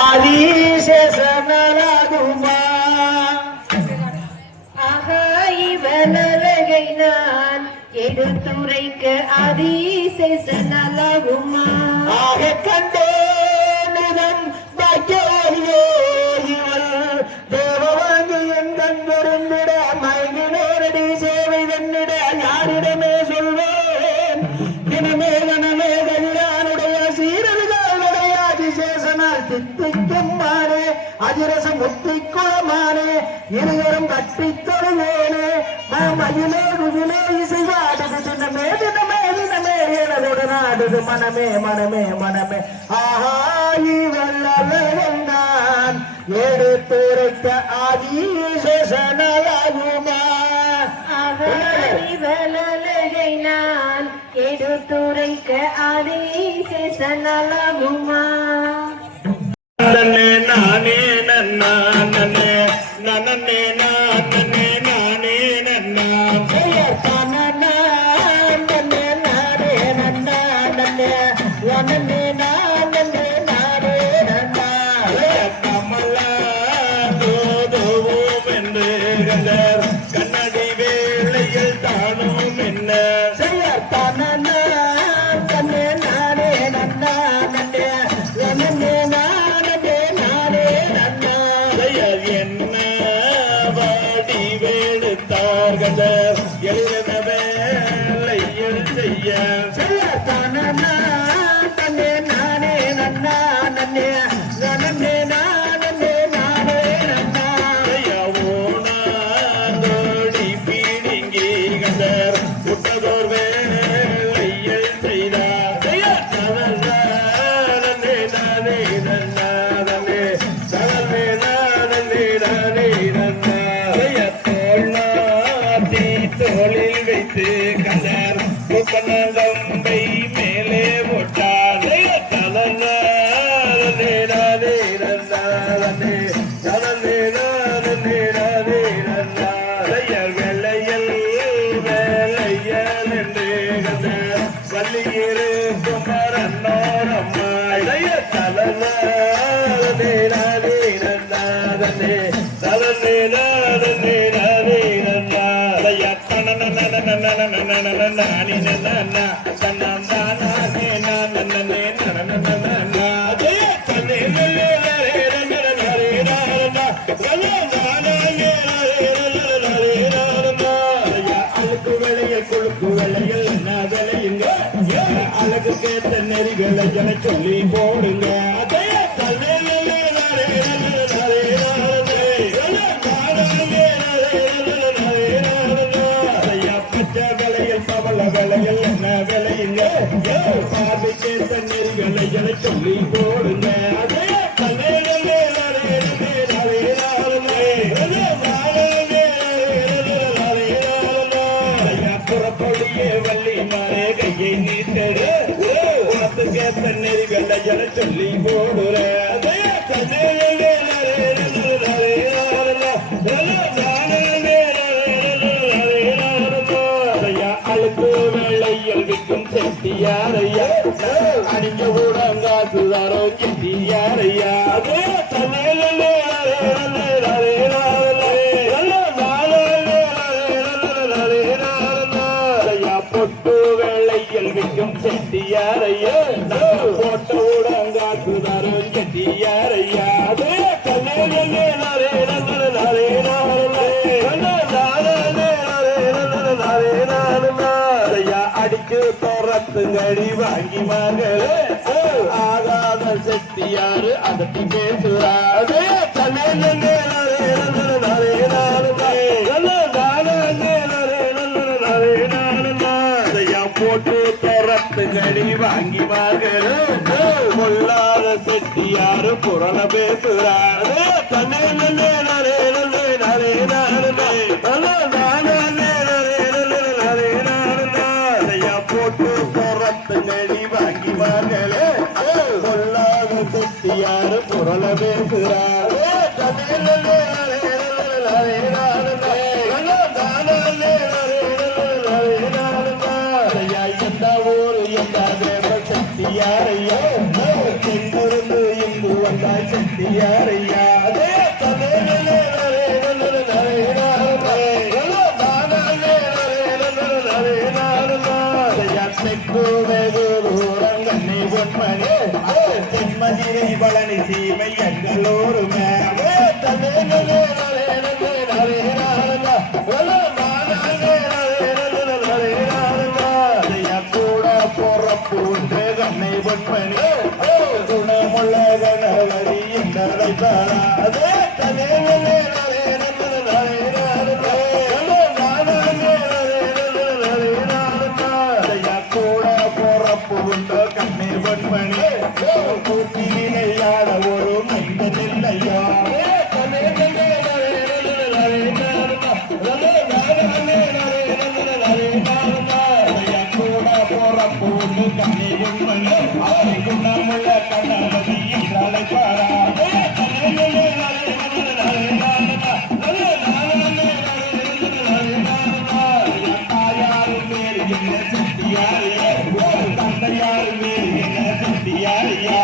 ஆதிசேஷனலாகுமா இவனழகை நான் எடுத்துரைக்க ஆதிசேஷனலாகுமா ஆக கண்டேன் பாக்கியவாளியே இவள் தேவவாங்கி என் கண்பெருந்திட மயங்கி நேரடி சேவை தன்னிட யாரிடமே சொல்வேன் தினமே கனமே கதிரானுடைய சீரல்களுடைய அதிசேஷனால் தித்திக்கும் மாறே அதிரச முத்திக்குளமானே இருவரும் கட்டி தொழுவேனே மயிலே குவிலே இசைவாடுது தினமே தினமே தினமே எனதோடு நாடுது மனமே மனமே மனமே ஆஹாயி வல்லவன் எடுத்துரைத்த ஆதிசேஷனலாகுமா வல்லழகை நான் எடுத்துரைக்க ஆதிசேஷனலாகுமா நானே நன்னா நன்னே நன்னே நானே நானே நன்னா நன்னே நானே நன்னா நன்னே நன்னே நானே நானே நன்னா கமலா தோதுவும் என்று கண்டர் கண்ணடி வேளையில் தானும் என்ன செய்யத்தானே நானே நன்னா நன்னே நன்னே எழுத வேலையில் செய்ய தன்னே நானே நன்னா நன்னே நன்னே நானே நானே நன்னா ஓடி பீடிங்கி கண்டர் புட்டதோர் வேலையில் செய்தார் நன்னே நானே நன்னா நன்னே நன்னே நானே நானே நன்னா தோளில் வைத்து கண்டர் முப்பனம்பை மேலே போட்டார் வெள்ளையல் வேலையல் என்று கண்டர் வள்ளியிரு குமரன்னோரம்மாய் அழுக்கு வேலையில் கொழுக்கு வேலையில் என்ன வேலையுங்க அழகு கேட்ட நெறிகளை என சொல்லி போடுங்க அதே வேலைகள் என்ன வேலையுங்க பார்வை கேட்ட நெறிகளை என சொல்லி போடுங்க அதே புறப்பொழியே வள்ளி மாறே கையை நீட்டரு உனக்கு கேட்ட நெறிகளை என சொல்லி போடுற அதே அழுக்கு வெள்ளையல் விற்கும் செட்டியாரையா அணிஞ்ச ஊடங்காசுதாரோ செட்டியாரையா அதே பொட்டு வெள்ளையல் விற்கும் செட்டியாரையா போட்ட ஊடங்காசுதாரோ செட்டியாரையா அதே அடிக்கு தோறத்துங்கடி வாங்கி மகளே ஆகாத செட்டியாரு அதட்டி பேசுறாரு போட்டு தோறத்துங்கடி வாங்கி மகளே கொள்ளாத செட்டியாரு புறண பேசுறாரு போட்டு போறத்து நெறி வாங்கி மகளே கொள்ளாத செட்டியாரு புறண பேசுறாரு எந்த ஊரு எந்த தேவ செட்டியாரையோ தென்னிருந்து இங்கு வந்தாய் செட்டியாரையா தென்மதிரை பழனி சீமை எங்களோருமே கூட பொறப்பு உண்டு கண்ணை பொன்மணி குணமுள்ள கணவரி எங்களை பாராதே கூட பொறப்பு உண்டு கண்ணை பொன்மணி கூட்டினையாட ஒரு மைந்தன் இல்லையா கூட பொறப்பு கண்ணை பொன்மணி குணமுள்ள கணவரி எங்களை பாராதே தந்தையார் மேல் என்ன செட்டியாரியா